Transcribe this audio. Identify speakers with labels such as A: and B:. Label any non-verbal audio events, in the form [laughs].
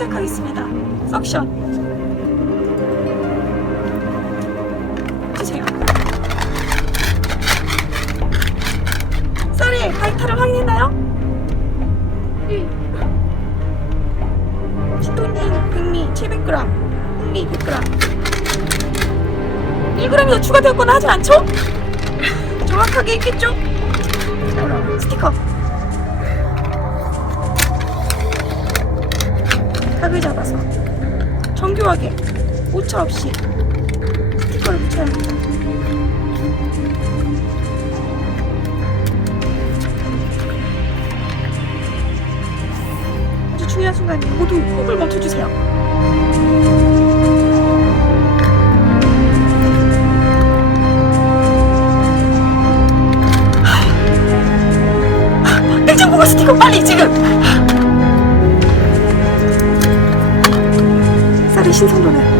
A: 시작하겠습니다. 석션. 주세요. 쌀이 바이탈을 확인했나요?
B: 네.
A: 시토닌 백미 700g, 흑미 100g. 1g이 더 추가되었거나 하지 않죠? [laughs] 정확하게 있겠죠? 스티커. 각을 잡아서 정교하게 오차 없이 스티커를 붙여야 합니다. 아주 중요한 순간이에요. 모두 호흡을 멈춰주세요. 냉장고가 스티커 빨리 지금! 心脏着呢。